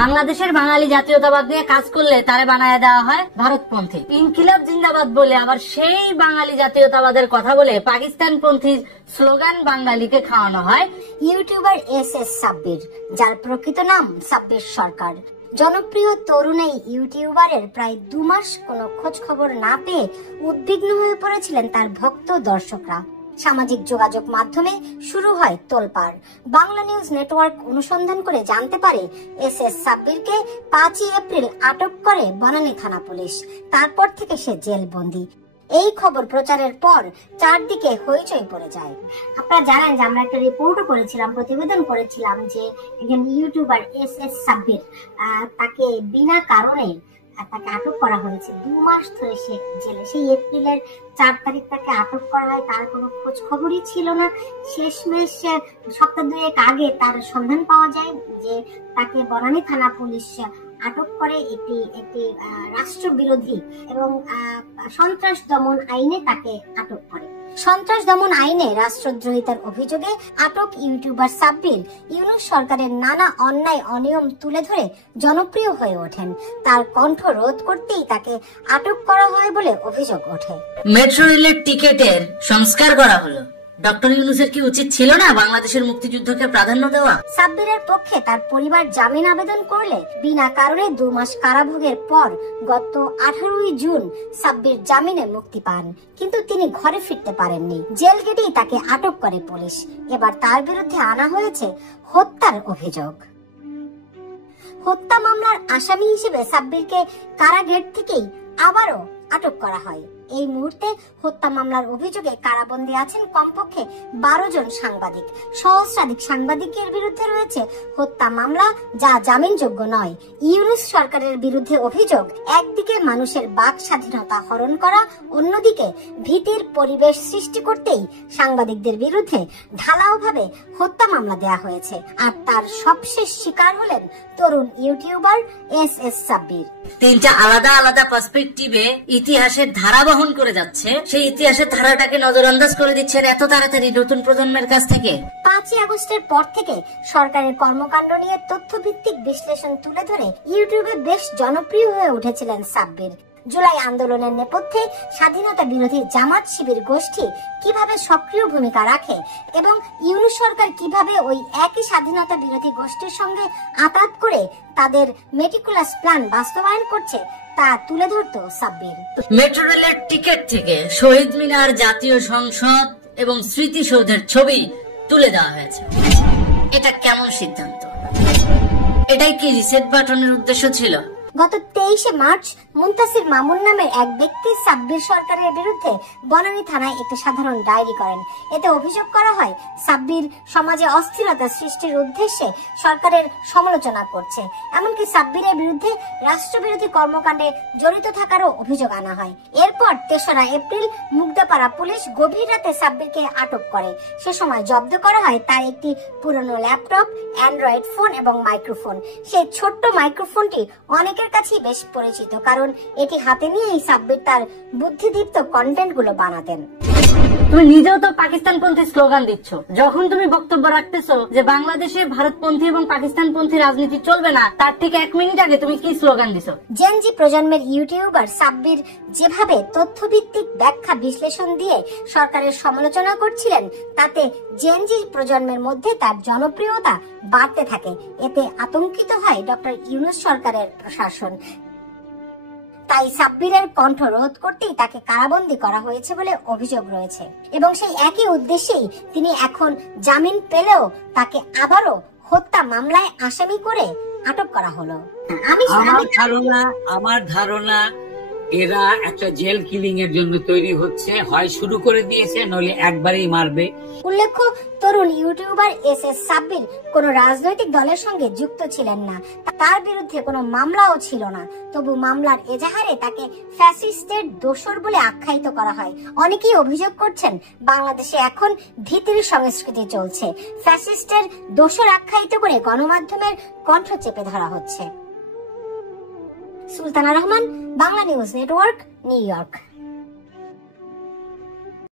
বাংলাদেশের বাঙালি জাতীয়তাবাদ নিয়ে কাজ করলে তারে বানায় দেওয়া হয় ভারতপন্থী। ইনকিলাব জিন্দাবাদ বলে আবার সেই বাঙালি জাতীয়তাবাদের কথা বলে পাকিস্তানপন্থী স্লোগান বাঙালিকে খাওয়ানো হয়। ইউটিউবার SS সাব্বির, যার প্রকৃত নাম সাব্বির সরকার, জনপ্রিয় তরুণ এই ইউটিউবারের প্রায় 2 মাস কোনো খোঁজ খবর না পেয়ে উদ্বিগ্ন হয়ে পড়েছিলেন তার ভক্ত দর্শকরা। সামাজিক যোগাযোগ মাধ্যমে শুরু হয় তোলপাড়। বাংলা নিউজ নেটওয়ার্ক অনুসন্ধান করে জানতে পারে SS সাব্বিরকে 5ই এপ্রিল আটক করে বনানী থানা পুলিশ। তারপর থেকে সে জেলবন্দি। এই খবর প্রচারের পর চারদিকে হইচই পড়ে যায়। আপনারা জানেন যে আমরা একটা রিপোর্টও করেছিলাম, প্রতিবেদন করেছিলাম যে একজন ইউটিউবার SS সাব্বির, তাকে বিনা কারণে তাকে আটক করা হয়েছে। 2 মাস ধরে সে জেলে। সেই এপ্রিলের 4 তারিখ তাকে আটক করা হয়। তার কোনো খোঁজ খবরই ছিল না। শেষমেশ সপ্তাহ 2 আগে তার সন্ধান পাওয়া যায় যে তাকে বনানী থানা পুলিশ আটক করে একটি রাষ্ট্রবিরোধী এবং সন্ত্রাস দমন আইনে তাকে আটক করে। সন্ত্রাস দমন আইনে রাষ্ট্রদ্রোহিতার অভিযোগে আটক ইউটিউবার সাব্বির ইউনূস সরকারের নানা অন্যায় অনিয়ম তুলে ধরে জনপ্রিয় হয়ে ওঠেন। তার কণ্ঠ রোধ করতেই তাকে আটক করা হয় বলে অভিযোগ ওঠে। মেট্রো রেলের টিকেটের সংস্কার করা হলো। ডক্টর ইউনূসের কি উচিত ছিল না বাংলাদেশের মুক্তিযুদ্ধকে প্রাধান্য দেওয়া? সাব্বিরের পক্ষে তার পরিবার জামিন আবেদন করলে বিনা কারণে 2 মাস কারাভোগের পর গত 18ই জুন সাব্বির জামিনে মুক্তি পান। কিন্তু তিনি ঘরে ফিরতে পারেননি। জেল গেটেই তাকে আটক করে পুলিশ। এবার তার বিরুদ্ধে আনা হয়েছে হত্যার অভিযোগ। হত্যা মামলার আসামি হিসেবে সাব্বিরকে কারাগেট থেকেই আবারও আটক করা হয়। এই মুহূর্তে হত্যা মামলার অভিযোগে কারাবন্দী আছেন কমপক্ষে 12 জন সাংবাদিক। সহস্রাধিক সাংবাদিকের বিরুদ্ধে রয়েছে হত্যা মামলা, যা জামিনযোগ্য নয়। ইউনূস সরকারের বিরুদ্ধে অভিযোগ, একদিকে মানুষের বাক স্বাধীনতা হরণ করা, অন্যদিকে ভীতির পরিবেশ সৃষ্টি করতেই সাংবাদিকদের বিরুদ্ধে ঢালাওভাবে হত্যা মামলা দেয়া হয়েছে। আর তার সবশেষ শিকার হলেন তরুণ ইউটিউবার SS সাব্বির। 3টা আলাদা আলাদা পার্সপেক্টিভে ইতিহাসের ধারা বহন করে যাচ্ছে। সেই ইতিহাসের ধারাটাকে নজরআন্দাজ করে দিচ্ছেন এত তাড়াতাড়ি নতুন প্রজন্মের কাছ থেকে। 5ই আগস্টের পর থেকে সরকারের কর্মকাণ্ড নিয়ে তথ্যভিত্তিক বিশ্লেষণ তুলে ধরে ইউটিউবে বেশ জনপ্রিয় হয়ে উঠেছিলেন সাব্বির। জুলাই আন্দোলনের নেপথ্যে স্বাধীনতা বিরোধী জামাত শিবির গোষ্ঠী কিভাবে সক্রিয় ভূমিকা রাখে এবং ইউনূস সরকার কিভাবে ওই একই স্বাধীনতা বিরোধী গোষ্ঠীর সঙ্গে আতাত করে তাদের মেটিকুলাস প্ল্যান বাস্তবায়ন করছে তা তুলে ধরতো সাব্বির। মেট্রো রেলের টিকিট থেকে শহীদ মিনার, জাতীয় সংসদ এবং স্মৃতিসৌধের ছবি তুলে দেওয়া হয়েছে। এটা কেমন সিদ্ধান্ত? এটাই কি রিসেট বাটনের উদ্দেশ্য ছিল? গত 23শে মার্চ মুনতাসির মামুন নামের এক ব্যক্তি সাব্বির সরকারের বিরুদ্ধে বনানী থানায় একটি সাধারণ ডায়েরি করেন। এতে অভিযোগ করা হয় সাব্বির সমাজে অস্থিরতা সৃষ্টির উদ্দেশ্যে সরকারের সমালোচনা করছে। এমনকি সাব্বিরের বিরুদ্ধে রাষ্ট্রবিরোধী কর্মকাণ্ডে জড়িত থাকারও অভিযোগ আনা হয়। এরপর 3রা এপ্রিল মুগদাপাড়া পুলিশ গভীর রাতে সাব্বিরকে আটক করে। সে সময় জব্দ করা হয় তার একটি পুরনো ল্যাপটপ, অ্যান্ড্রয়েড ফোন এবং মাইক্রোফোন। সেই ছোট্ট মাইক্রোফোনটি অনেকের কাছে বেশ পরিচিত, কারণ এটি হাতে নিয়েই সাব্বির তার বুদ্ধিদীপ্ত কন্টেন্ট গুলো বানাতেন। তুমি নিজেও তো পাকিস্তানপন্থী স্লোগান দিচ্ছ। যখন তুমি বক্তব্য রাখতেছো যে বাংলাদেশে ভারতপন্থী এবং পাকিস্তানপন্থী রাজনীতি চলবে না, তার ঠিক 1 মিনিট আগে তুমি কি স্লোগান দিছো? জেনজি প্রজন্মের ইউটিউবার সাব্বির যেভাবে তথ্যভিত্তিক ব্যাখ্যা বিশ্লেষণ দিয়ে সরকারের সমালোচনা করছিলেন, তাতে জেনজি প্রজন্মের মধ্যে তার জনপ্রিয়তা বাড়তে থাকে। এতে আতঙ্কিত হয় ডক্টর ইউনূস সরকারের প্রশাসন। তাই সাব্বিরের কণ্ঠ রোধ করতেই তাকে কারাবন্দী করা হয়েছে বলে অভিযোগ রয়েছে এবং সেই একই উদ্দেশ্যেই তিনি এখন জামিন পেলেও তাকে আবারও হত্যা মামলায় আসামি করে আটক করা হলো। আমার ধারণা এরা একটা জেল কিলিং এর জন্য তৈরি হচ্ছে। হয় শুরু করে দিয়েছে, নইলে একবারেই মারবে। উল্লেখ্য, তরুণ ইউটিউবার SS সাব্বির কোন রাজনৈতিক দলের সঙ্গে যুক্ত ছিলেন না। তার বিরুদ্ধে কোনো মামলাও ছিল না। তবু মামলার এজাহারে তাকে ফ্যাসিস্টের দোসর বলে আখ্যায়িত করা হয়। অনেকেই অভিযোগ করছেন বাংলাদেশে এখন ভীতির সংস্কৃতি চলছে। ফ্যাসিস্টের দোসর আখ্যায়িত করে গণমাধ্যমের কণ্ঠ চেপে ধরা হচ্ছে। Sultana Rahman, Bangla news network, new York.